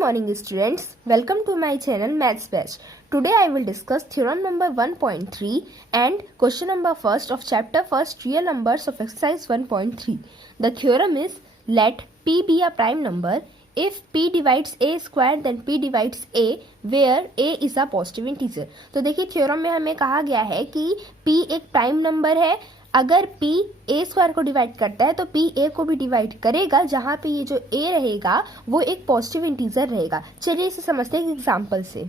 morning students, welcome to my channel Maths Batch. Today I will discuss theorem number 1.3 and question number first of chapter first real numbers of exercise 1.3. The theorem is let p be a prime number if p divides a square then p divides a where a is a positive integer. तो देखिए theorem में हमें कहा गया है कि p एक prime number है। अगर p a स्क्वायर को डिवाइड करता है तो p a को भी डिवाइड करेगा, जहाँ पे ये जो a रहेगा वो एक पॉजिटिव इंटीजर रहेगा। चलिए इसे समझते हैं एक एग्जांपल से।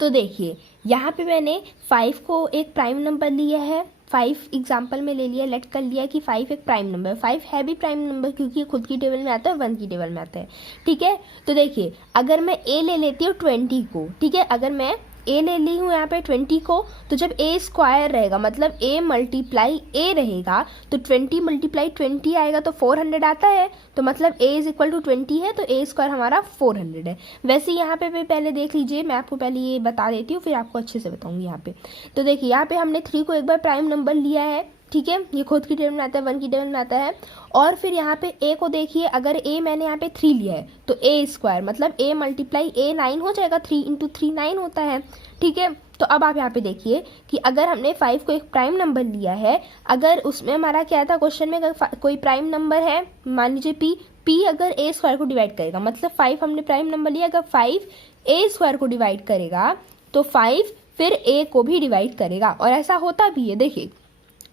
तो देखिए यहाँ पे मैंने 5 को एक प्राइम नंबर लिया है, 5 एग्जाम्पल में ले लिया, लेट कर लिया कि 5 एक प्राइम नंबर है। 5 है भी प्राइम नंबर क्योंकि खुद की टेबल में आता है, 1 की टेबल में आता है। ठीक है, तो देखिए अगर मैं a ले लेती हूँ 20 को, ठीक है, अगर मैं a ले ली हूँ यहाँ पे 20 को, तो जब a स्क्वायर रहेगा मतलब a मल्टीप्लाई a रहेगा तो 20 मल्टीप्लाई 20 आएगा तो 400 आता है। तो मतलब a इज इक्वल टू 20 है तो a स्क्वायर हमारा 400 है। वैसे यहाँ पे भी पहले देख लीजिए, मैं आपको पहले ये बता देती हूँ फिर आपको अच्छे से बताऊँगी यहाँ पे। तो देखिए यहाँ पे हमने 3 को एक बार प्राइम नंबर लिया है, ठीक है, ये खुद की टेबल में आता है, 1 की टेबल में आता है। और फिर यहाँ पे a को देखिए, अगर a मैंने यहाँ पे 3 लिया है तो a स्क्वायर मतलब a मल्टीप्लाई a 9 हो जाएगा, 3 इंटू 3 9 होता है। ठीक है, तो अब आप यहाँ पे देखिए कि अगर हमने 5 को एक प्राइम नंबर लिया है, अगर उसमें हमारा क्या था क्वेश्चन में, अगर कोई प्राइम नंबर है मान लीजिए p अगर a स्क्वायर को डिवाइड करेगा मतलब 5 हमने प्राइम नंबर लिया, अगर 5 a स्क्वायर को डिवाइड करेगा तो 5 फिर a को भी डिवाइड करेगा। और ऐसा होता भी है। देखिए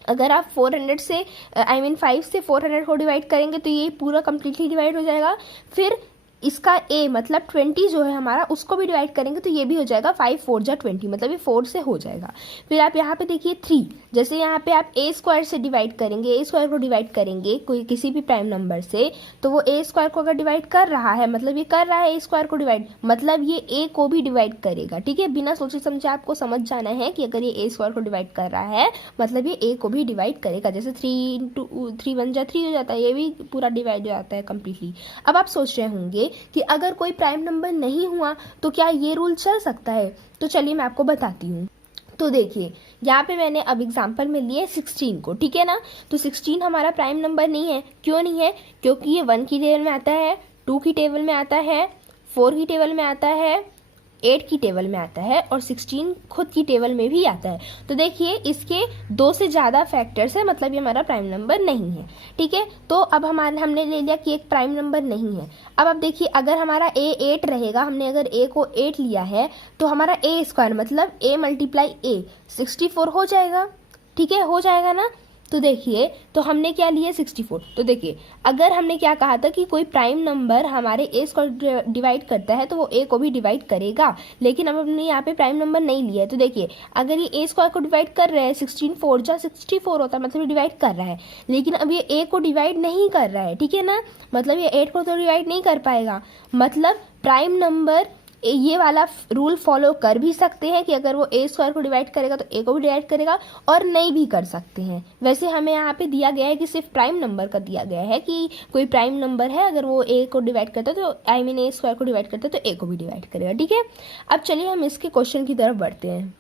अगर आप 400 से 5 से 400 को डिवाइड करेंगे तो ये पूरा कम्प्लीटली डिवाइड हो जाएगा। फिर इसका a मतलब 20 जो है हमारा उसको भी डिवाइड करेंगे तो ये भी हो जाएगा 5 4 जा 20 मतलब ये 4 से हो जाएगा। फिर आप यहाँ पे देखिए 3, जैसे यहाँ पे आप a स्क्वायर से डिवाइड करेंगे, a स्क्वायर को डिवाइड करेंगे कोई किसी भी प्राइम नंबर से, तो वो a स्क्वायर को अगर डिवाइड कर रहा है मतलब ये कर रहा है a स्क्वायर को डिवाइड, मतलब ये a को भी डिवाइड करेगा। ठीक है, बिना सोचे समझे आपको समझ जाना है कि अगर ये a स्क्वायर को डिवाइड कर रहा है मतलब ये a को भी डिवाइड करेगा। जैसे 3 इंटू 3 1 जा 3 हो जाता है, ये भी पूरा डिवाइड हो जाता है कम्प्लीटली। अब आप सोच रहे होंगे कि अगर कोई प्राइम नंबर नहीं हुआ तो क्या ये रूल चल सकता है? तो चलिए मैं आपको बताती हूँ। तो देखिए यहाँ पे मैंने अब एग्जांपल में लिए 16 को, ठीक है ना। तो 16 हमारा प्राइम नंबर नहीं है। क्यों नहीं है? क्योंकि ये 1 की टेबल में आता है, 2 की टेबल में आता है, 4 की टेबल में आता है, 8 की टेबल में आता है और 16 खुद की टेबल में भी आता है। तो देखिए इसके 2 से ज़्यादा फैक्टर्स है, मतलब ये हमारा प्राइम नंबर नहीं है। ठीक है, तो अब हमने ले लिया कि एक प्राइम नंबर नहीं है। अब आप देखिए अगर हमारा a 8 रहेगा, हमने अगर a को 8 लिया है तो हमारा a स्क्वायर मतलब a मल्टीप्लाई a 64 हो जाएगा। ठीक है, हो जाएगा ना। तो देखिए तो हमने क्या लिया 64। तो देखिए अगर हमने क्या कहा था कि कोई प्राइम नंबर हमारे a स्क्वायर डिवाइड करता है तो वो a को भी डिवाइड करेगा, लेकिन अब हमने यहाँ पे प्राइम नंबर नहीं लिया है। तो देखिए अगर ये a स्क्वायर को डिवाइड कर रहा है, 16 4 जा 64 होता है मतलब ये डिवाइड कर रहा है, लेकिन अब ये a को डिवाइड नहीं कर रहा है। ठीक है ना, मतलब ये 8 को तो डिवाइड नहीं कर पाएगा। मतलब प्राइम नंबर ये वाला रूल फॉलो कर भी सकते हैं कि अगर वो a स्क्वायर को डिवाइड करेगा तो a को भी डिवाइड करेगा, और नहीं भी कर सकते हैं। वैसे हमें यहाँ पे दिया गया है कि सिर्फ प्राइम नंबर का दिया गया है कि कोई प्राइम नंबर है अगर वो a को डिवाइड करता है तो a स्क्वायर को डिवाइड करता है तो a को भी डिवाइड करेगा। ठीक है, अब चलिए हम इसके क्वेश्चन की तरफ बढ़ते हैं।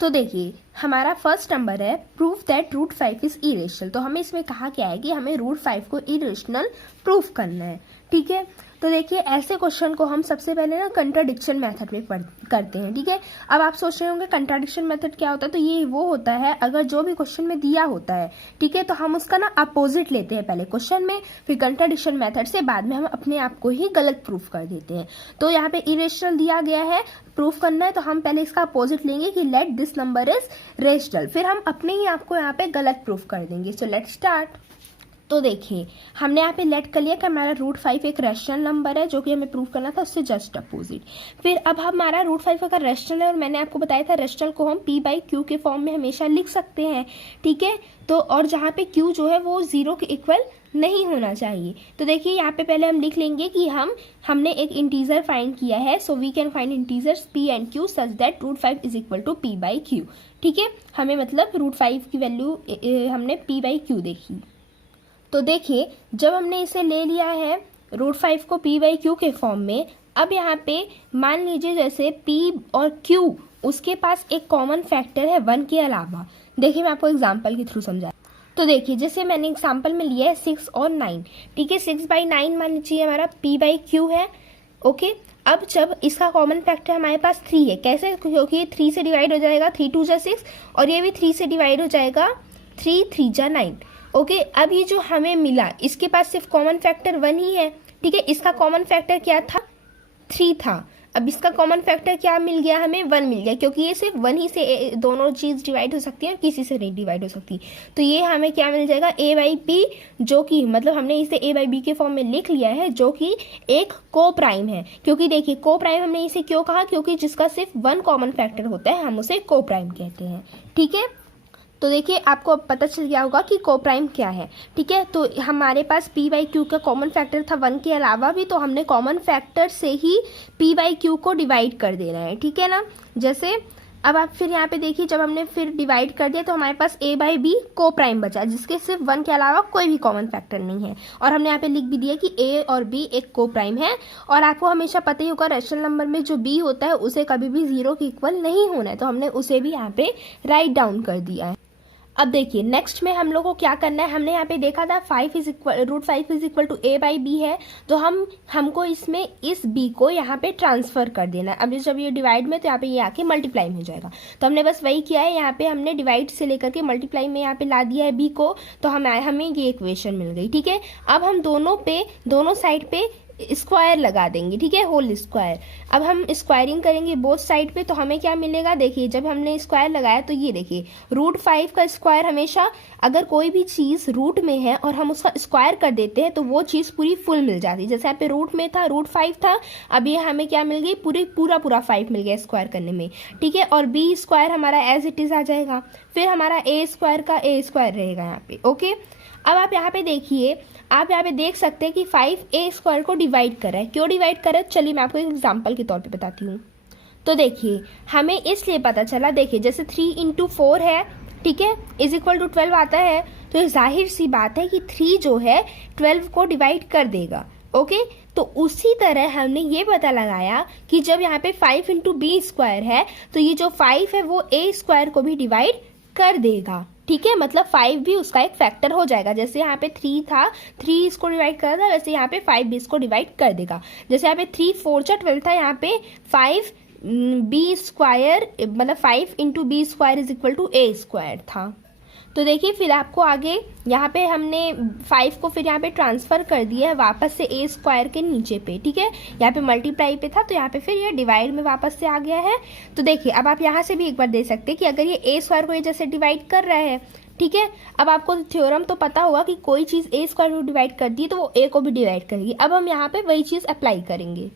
तो देखिए हमारा फर्स्ट नंबर है proof that root 5 is irrational. तो हमें इसमें कहा क्या है कि हमें रूट 5 को इरेशनल प्रूफ करना है। ठीक है, तो देखिए ऐसे क्वेश्चन को हम सबसे पहले ना कंट्राडिक्शन मेथड में करते हैं। ठीक है, अब आप सोच रहे होंगे कंट्राडिक्शन मेथड क्या होता है? तो ये वो होता है अगर जो भी क्वेश्चन में दिया होता है, ठीक है, तो हम उसका ना अपोजिट लेते हैं पहले क्वेश्चन में, फिर कंट्राडिक्शन मेथड से बाद में हम अपने आप को ही गलत प्रूफ कर देते हैं। तो यहाँ पे इरेशनल दिया गया है, प्रूफ करना है तो हम पहले इसका अपोजिट लेंगे कि let this number is rational, फिर हम अपने ही आप को यहाँ पे गलत प्रूफ कर देंगे। So let start. तो देखिए हमने यहाँ पे लेट कर लिया कि हमारा रूट 5 एक रैशनल नंबर है, जो कि हमें प्रूव करना था उससे जस्ट अपोजिट। फिर अब हमारा रूट 5 अगर रैशनल है, और मैंने आपको बताया था रैशनल को हम p बाई क्यू के फॉर्म में हमेशा लिख सकते हैं। ठीक है, तो और जहाँ पे q जो है वो 0 के इक्वल नहीं होना चाहिए। तो देखिए यहाँ पे पहले हम लिख लेंगे कि हमने एक इंटीजर फाइंड किया है, so we can find integers p and q such that root 5 is equal to p by q. ठीक है, हमें मतलब रूट 5 की वैल्यू हमने p बाई क्यू देखी। तो देखिए जब हमने इसे ले लिया है रूट 5 को p बाई क्यू के फॉर्म में, अब यहाँ पे मान लीजिए जैसे p और q उसके पास एक कॉमन फैक्टर है 1 के अलावा। देखिए मैं आपको एग्जांपल के थ्रू समझा। तो देखिए जैसे मैंने एग्जाम्पल में लिया है 6 और 9, ठीक है। 6/9 मान लीजिए हमारा p/q है, ओके। अब जब इसका कॉमन फैक्टर हमारे पास 3 है, कैसे, क्योंकि 3 से डिवाइड हो जाएगा, 3 2 जा 6, और ये भी 3 से डिवाइड हो जाएगा, 3 3 जा 9, ओके। अब ये जो हमें मिला इसके पास सिर्फ कॉमन फैक्टर 1 ही है, ठीक है। इसका कॉमन फैक्टर क्या था, 3 था। अब इसका कॉमन फैक्टर क्या मिल गया, हमें 1 मिल गया, क्योंकि ये सिर्फ 1 ही से दोनों चीज डिवाइड हो सकती है और किसी से नहीं डिवाइड हो सकती। तो ये हमें क्या मिल जाएगा, a/p, जो कि मतलब हमने इसे a/b के फॉर्म में लिख लिया है, जो कि एक को प्राइम है। क्योंकि देखिए को प्राइम हमने इसे क्यों कहा, क्योंकि जिसका सिर्फ 1 कॉमन फैक्टर होता है हम उसे को प्राइम कहते हैं, ठीक है। तो देखिए आपको अब पता चल गया होगा कि को प्राइम क्या है, ठीक है। तो हमारे पास p/q का कॉमन फैक्टर था 1 के अलावा भी, तो हमने कॉमन फैक्टर से ही p/q को डिवाइड कर देना है, ठीक है ना। जैसे अब आप फिर यहाँ पे देखिए, जब हमने फिर डिवाइड कर दिया तो हमारे पास a/b को प्राइम बचा, जिसके सिर्फ 1 के अलावा कोई भी कॉमन फैक्टर नहीं है। और हमने यहाँ पे लिख भी दिया कि a और b एक को प्राइम है। और आपको हमेशा पता ही होगा रैशनल नंबर में जो b होता है उसे कभी भी 0 के इक्वल नहीं होना है, तो हमने उसे भी यहाँ पे राइट डाउन कर दिया है। अब देखिए नेक्स्ट में हम लोग को क्या करना है, हमने यहाँ पे देखा था √5 इज इक्वल टू a/b है, तो हमको इसमें इस b को यहाँ पे ट्रांसफर कर देना है। अब जब ये डिवाइड में, तो यहाँ पे ये आके मल्टीप्लाई में हो जाएगा। तो हमने बस वही किया है, यहाँ पे हमने डिवाइड से लेकर के मल्टीप्लाई में यहाँ पे ला दिया है b को, तो हमें ये इक्वेशन मिल गई, ठीक है। अब हम दोनों साइड पे स्क्वायर लगा देंगे, ठीक है, होल स्क्वायर। अब हम स्क्वायरिंग करेंगे बोथ साइड पे, तो हमें क्या मिलेगा, देखिए जब हमने स्क्वायर लगाया तो ये देखिए √5 का स्क्वायर, हमेशा अगर कोई भी चीज़ रूट में है और हम उसका स्क्वायर कर देते हैं तो वो चीज़ पूरी फुल मिल जाती है। जैसे यहाँ पे रूट में था √5 था, अब ये हमें क्या मिल गई, पूरा 5 मिल गया स्क्वायर करने में, ठीक है। और b स्क्वायर हमारा एज इट इज़ आ जाएगा, फिर हमारा a स्क्वायर का a स्क्वायर रहेगा यहाँ पे, ओके। अब आप यहाँ पे देखिए, आप यहाँ पे देख सकते हैं कि 5a स्क्वायर को डिवाइड कर रहा है। क्यों डिवाइड कर रहा है, चलिए मैं आपको एक एग्जांपल के तौर पे बताती हूँ। तो देखिए हमें इसलिए पता चला, देखिए जैसे 3 × 4 है, ठीक है, इज इक्वल टू 12 आता है, तो जाहिर सी बात है कि 3 जो है 12 को डिवाइड कर देगा, ओके। तो उसी तरह हमने ये पता लगाया कि जब यहाँ पे 5 × b स्क्वायर है, तो ये जो 5 है वो a स्क्वायर को भी डिवाइड कर देगा, ठीक है। मतलब 5 भी उसका एक फैक्टर हो जाएगा। जैसे यहाँ पे 3 था, 3 इसको डिवाइड कर रहा था, वैसे यहाँ पे 5 भी इसको डिवाइड कर देगा। जैसे यहाँ पे 3 4 × 12 था, यहाँ पे 5 b स्क्वायर, मतलब 5 × b square is equal to a square था। तो देखिए फिर आपको आगे यहाँ पे हमने 5 को फिर यहाँ पे ट्रांसफ़र कर दिया है वापस से a स्क्वायर के नीचे पे, ठीक है। यहाँ पे मल्टीप्लाई पे था, तो यहाँ पे फिर ये डिवाइड में वापस से आ गया है। तो देखिए अब आप यहाँ से भी एक बार दे सकते हैं कि अगर ये a स्क्वायर को ये जैसे डिवाइड कर रहा है, ठीक है। अब आपको थ्योरम तो पता होगा कि कोई चीज़ a स्क्वायर को डिवाइड कर दी तो वो a को भी डिवाइड करेगी। अब हम यहाँ पे वही चीज़ अप्लाई करेंगे।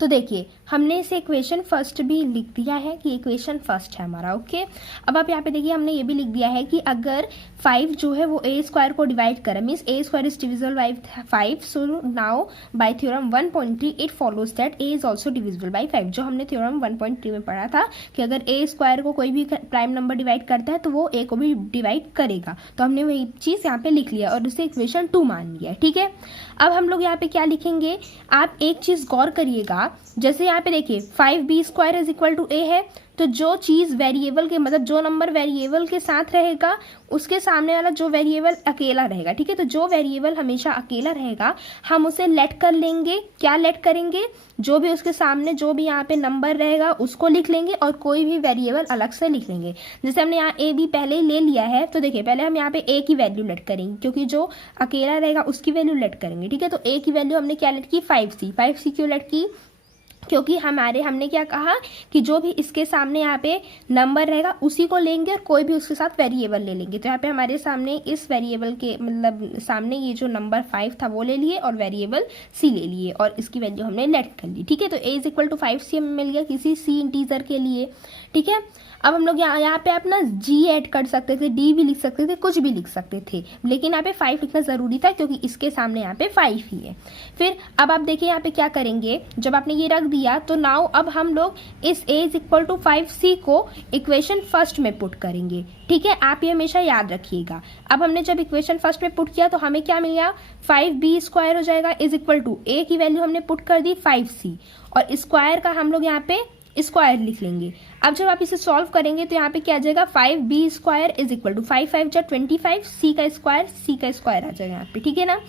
तो देखिए हमने इसे इक्वेशन फर्स्ट भी लिख दिया है कि इक्वेशन फर्स्ट है हमारा, ओके। अब आप यहाँ पे देखिए हमने ये भी लिख दिया है कि अगर 5 जो है वो a स्क्वायर को डिवाइड करे, means a square is divisible by 5, so now bye theorem 1.3 it follows that a is also divisible by 5। जो हमने थ्योरम 1.3 में पढ़ा था कि अगर a स्क्वायर को कोई भी प्राइम नंबर डिवाइड करता है तो वो a को भी डिवाइड करेगा। तो हमने वही चीज़ यहाँ पे लिख लिया और उसे इक्वेशन 2 मान लिया, ठीक है। अब हम लोग यहाँ पे क्या लिखेंगे, आप एक चीज़ गौर करिएगा, जैसे यहाँ पे देखिए 5b square is equal to a है, तो जो चीज़ वेरिएबल के, मतलब जो नंबर वेरिएबल के साथ रहेगा उसके सामने वाला जो वेरिएबल अकेला रहेगा, ठीक है। तो जो वेरिएबल हमेशा अकेला रहेगा हम उसे लेट कर लेंगे। क्या लेट करेंगे, जो भी उसके सामने जो भी यहाँ पे नंबर रहेगा उसको लिख लेंगे और कोई भी वेरिएबल अलग से लिख लेंगे। जैसे हमने यहाँ a b पहले ही ले लिया है, तो देखिए पहले हम यहाँ पे a की वैल्यू लेट करेंगे, क्योंकि जो अकेला रहेगा उसकी वैल्यू लेट करेंगे, ठीक है। तो a की वैल्यू हमने क्या लेट की, 5c क्यों लेट की, क्योंकि हमने क्या कहा कि जो भी इसके सामने यहाँ पे नंबर रहेगा उसी को लेंगे और कोई भी उसके साथ वेरिएबल ले लेंगे। तो यहाँ पे हमारे सामने इस वेरिएबल के मतलब सामने ये जो नंबर 5 था वो ले लिए और वेरिएबल c ले लिए और इसकी वैल्यू हमने लेट कर ली, ठीक है। तो a is equal to 5c हमें मिल गया किसी c इंटीजर के लिए, ठीक है। अब हम लोग यहाँ पे अपना g ऐड कर सकते थे, d भी लिख सकते थे, कुछ भी लिख सकते थे, लेकिन यहाँ पे 5 लिखना ज़रूरी था क्योंकि इसके सामने यहाँ पे 5 ही है। फिर अब आप देखिए यहाँ पे क्या करेंगे, जब आपने ये रख दिया तो नाउ अब हम लोग इस a is equal to 5c को इक्वेशन फर्स्ट में पुट करेंगे, ठीक है। आप ये हमेशा याद रखिएगा। अब हमने जब इक्वेशन फर्स्ट में पुट किया तो हमें क्या मिल गया, 5b स्क्वायर हो जाएगा इज इक्वल टू a की वैल्यू हमने पुट कर दी 5c और स्क्वायर का हम लोग यहाँ पे स्क्वायर लिख लेंगे। अब जब आप इसे सॉल्व करेंगे तो यहाँ पे क्या आ जाएगा, 5b square is equal to 5 5 जा 25, c का स्क्वायर आ जाएगा यहाँ पे, ठीक है ना।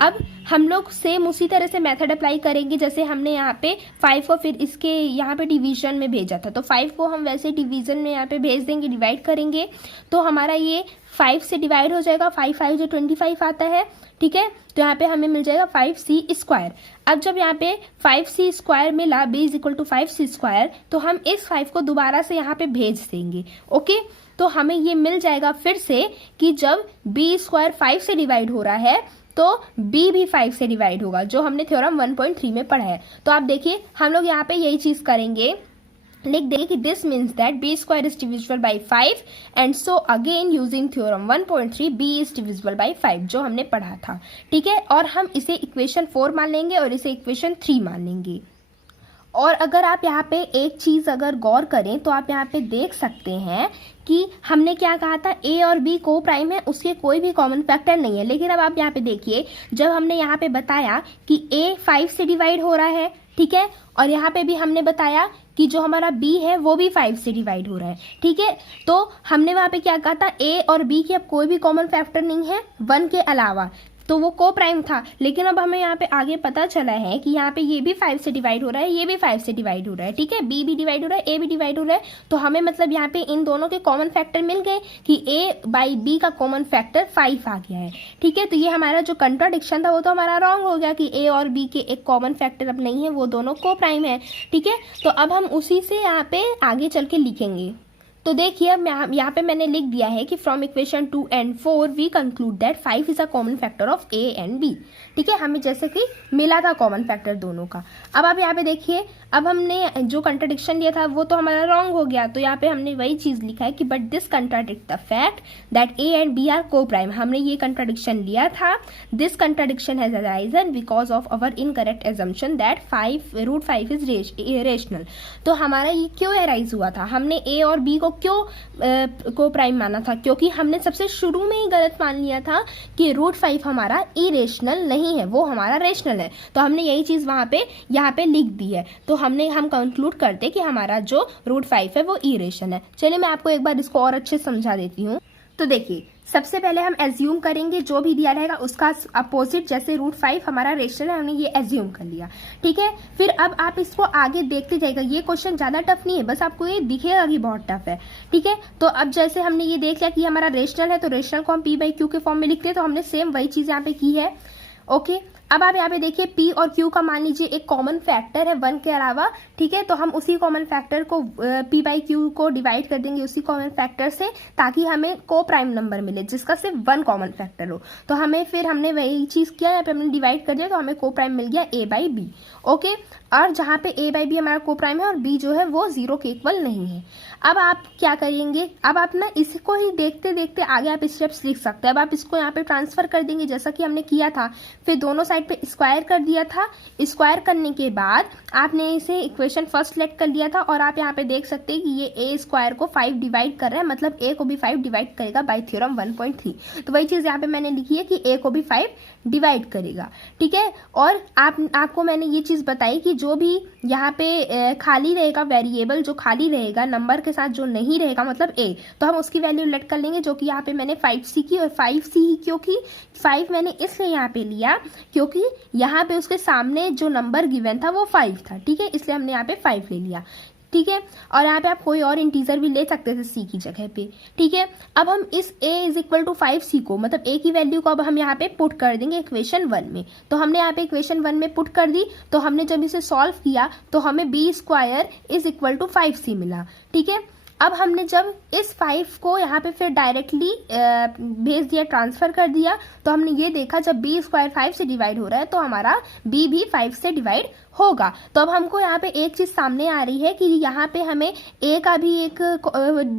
अब हम लोग सेम उसी तरह से मेथड अप्लाई करेंगे जैसे हमने यहाँ पे 5 को फिर इसके यहाँ पे डिवीजन में भेजा था, तो 5 को हम वैसे डिवीजन में यहाँ पे भेज देंगे, डिवाइड करेंगे, तो हमारा ये 5 से डिवाइड हो जाएगा, 5 5 जो 25 आता है, ठीक है। तो यहाँ पे हमें मिल जाएगा 5c स्क्वायर। अब जब यहाँ पे 5c स्क्वायर मिला, b is equal to 5c square, तो हम इस 5 को दोबारा से यहाँ पे भेज देंगे, ओके। तो हमें ये मिल जाएगा फिर से कि जब b स्क्वायर 5 से डिवाइड हो रहा है तो b भी 5 से डिवाइड होगा, जो हमने थ्योरम 1.3 में पढ़ा है। तो आप देखिए हम लोग यहाँ पे यही चीज करेंगे, लिख देंगे कि this means that b square is divisible by 5 and so again using theorem 1.3 b is divisible by 5 जो हमने पढ़ा था, ठीक है। और हम इसे इक्वेशन 4 मान लेंगे और इसे इक्वेशन 3 मान लेंगे। और अगर आप यहाँ पे एक चीज अगर गौर करें तो आप यहाँ पे देख सकते हैं कि हमने क्या कहा था, a और b को प्राइम है, उसके कोई भी कॉमन फैक्टर नहीं है। लेकिन अब आप यहाँ पे देखिए, जब हमने यहाँ पे बताया कि a 5 से डिवाइड हो रहा है, ठीक है, और यहाँ पे भी हमने बताया कि जो हमारा b है वो भी 5 से डिवाइड हो रहा है, ठीक है। तो हमने वहाँ पे क्या कहा था, a और b की अब कोई भी कॉमन फैक्टर नहीं है 1 के अलावा, तो वो को प्राइम था। लेकिन अब हमें यहाँ पे आगे पता चला है कि यहाँ पे ये भी 5 से डिवाइड हो रहा है, ये भी 5 से डिवाइड हो रहा है, ठीक है, b भी डिवाइड हो रहा है, a भी डिवाइड हो रहा है। तो हमें मतलब यहाँ पे इन दोनों के कॉमन फैक्टर मिल गए कि a बाई b का कॉमन फैक्टर 5 आ गया है, ठीक है। तो ये हमारा जो कंट्राडिक्शन था वो तो हमारा रॉन्ग हो गया कि a और b के एक कॉमन फैक्टर अब नहीं है, वो दोनों को प्राइम है, ठीक है। तो अब हम उसी से यहाँ पे आगे चल के लिखेंगे। तो देखिए अब यहाँ पे मैंने लिख दिया है कि from equation 2 and 4 we conclude that 5 is a common factor of a and b, ठीक है। हमें जैसे कि मिला था कॉमन फैक्टर दोनों का। अब आप यहाँ पे देखिए, अब हमने जो कंट्राडिक्शन लिया था वो तो हमारा रॉन्ग हो गया, तो यहाँ पे हमने वही चीज लिखा है कि but this contradict the fact that a and b are coprime. हमने ये कंट्राडिक्शन लिया था, this contradiction has arisen because of our incorrect assumption that √5 is rational. तो हमारा ये क्यों अराइज हुआ था, हमने a और b को क्यों को प्राइम माना था, क्योंकि हमने सबसे शुरू में ही गलत मान लिया था कि √5 हमारा इरेशनल नहीं है, वो हमारा रेशनल है। तो हमने यही चीज वहां पे यहाँ पे लिख दी है, तो हम कंक्लूड करते कि हमारा जो √5 है वो इरेशनल है। चलिए मैं आपको एक बार इसको और अच्छे समझा देती हूँ। तो देखिए सबसे पहले हम एज्यूम करेंगे जो भी दिया रहेगा उसका अपोजिट, जैसे √5 हमारा रेशनल है, हमने ये एज्यूम कर लिया, ठीक है। फिर अब आप इसको आगे देखते जाएगा, ये क्वेश्चन ज्यादा टफ नहीं है, बस आपको ये दिखेगा कि बहुत टफ है, ठीक है। तो अब जैसे हमने ये देख लिया कि हमारा रेशनल है, तो रेशनल को हम p/q के फॉर्म में लिखते हैं, तो हमने सेम वही चीज यहाँ पे की है, ओके। अब आप यहाँ पे देखिए p और q का मान लीजिए एक कॉमन फैक्टर है 1 के अलावा, ठीक है। तो हम उसी कॉमन फैक्टर को p/q को डिवाइड कर देंगे उसी कॉमन फैक्टर से, ताकि हमें को प्राइम नंबर मिले जिसका सिर्फ 1 कॉमन फैक्टर हो। तो हमें फिर हमने वही चीज किया, यहाँ पे हमने डिवाइड कर दिया, तो हमें को प्राइम मिल गया a/b, ओके। और जहाँ पे a/b हमारा को प्राइम है और b जो है वो 0 के इक्वल नहीं है। अब आप क्या करेंगे, अब आप ना इसको ही देखते देखते आगे आप स्टेप्स लिख सकते हैं। अब आप इसको यहाँ पे ट्रांसफर कर देंगे जैसा कि हमने किया था, फिर दोनों साइड पे स्क्वायर कर दिया था। स्क्वायर करने के बाद आपने इसे इक्वेशन फर्स्ट सेलेक्ट कर लिया था, और आप यहाँ पे देख सकते हैं कि ये a स्क्वायर को 5 डिवाइड कर रहा है, मतलब a को भी 5 डिवाइड करेगा बाय थ्योरम 1.3। तो वही चीज यहाँ पे मैंने लिखी है कि a को भी 5 डिवाइड करेगा, ठीक है। और आपको मैंने ये चीज बताई कि जो भी यहाँ पे खाली रहेगा, वेरिएबल जो खाली रहेगा नंबर के साथ जो नहीं रहेगा, मतलब a, तो हम उसकी वैल्यू लेट कर लेंगे, जो कि यहाँ पे मैंने 5c की, और 5c क्योंकि 5 मैंने इसलिए यहाँ पे लिया क्योंकि यहाँ पे उसके सामने जो नंबर गिवन था वो 5 था, ठीक है, इसलिए हमने यहाँ पे 5 ले लिया, ठीक है। और यहाँ पे आप कोई और इंटीजर भी ले सकते थे c की जगह पे, ठीक है। अब हम इस a is equal to 5c को, मतलब a की वैल्यू को अब हम यहाँ पे पुट कर देंगे इक्वेशन 1 में। तो हमने यहाँ पे इक्वेशन 1 में पुट कर दी, तो हमने जब इसे सॉल्व किया तो हमें b square is equal to 5c मिला, ठीक है। अब हमने जब इस 5 को यहाँ पे फिर डायरेक्टली भेज दिया, ट्रांसफर कर दिया, तो हमने ये देखा जब b स्क्वायर 5 से डिवाइड हो रहा है तो हमारा b भी 5 से डिवाइड होगा। तो अब हमको यहाँ पे एक चीज सामने आ रही है कि यहाँ पे हमें a का भी एक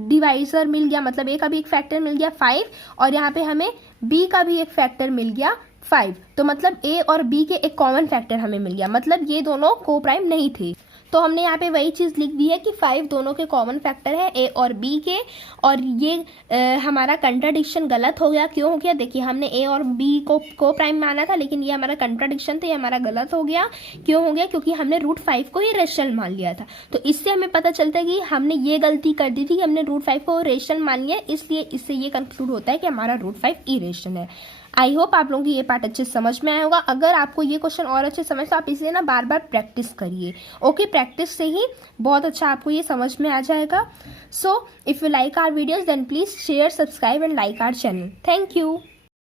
डिवाइजर मिल गया, मतलब a का भी एक फैक्टर मिल गया 5, और यहाँ पे हमें b का भी एक फैक्टर मिल गया 5। तो मतलब a और b के एक कॉमन फैक्टर हमें मिल गया, मतलब ये दोनों को प्राइम नहीं थे। तो हमने यहाँ पे वही चीज़ लिख दी है कि 5 दोनों के कॉमन फैक्टर है ए और बी के, और ये हमारा कंट्राडिक्शन गलत हो गया। क्यों हो गया? देखिए, हमने ए और बी को प्राइम माना था, लेकिन ये हमारा कंट्राडिक्शन था, ये हमारा गलत हो गया। क्यों हो गया? क्योंकि हमने √5 को ही रेशनल मान लिया था। तो इससे हमें पता चलता है कि हमने ये गलती कर दी थी कि हमने √5 को रेशनल मान लिया, इसलिए इससे ये कंक्लूड होता है कि हमारा √5 इरेशनल है। आई होप आप लोगों को ये पार्ट अच्छे से समझ में आया होगा। अगर आपको ये क्वेश्चन और अच्छे समझ, तो आप इसे ना बार बार प्रैक्टिस करिए। ओके, प्रैक्टिस से ही बहुत अच्छा आपको ये समझ में आ जाएगा। So if you like our videos then please share, subscribe and like our channel. Thank you.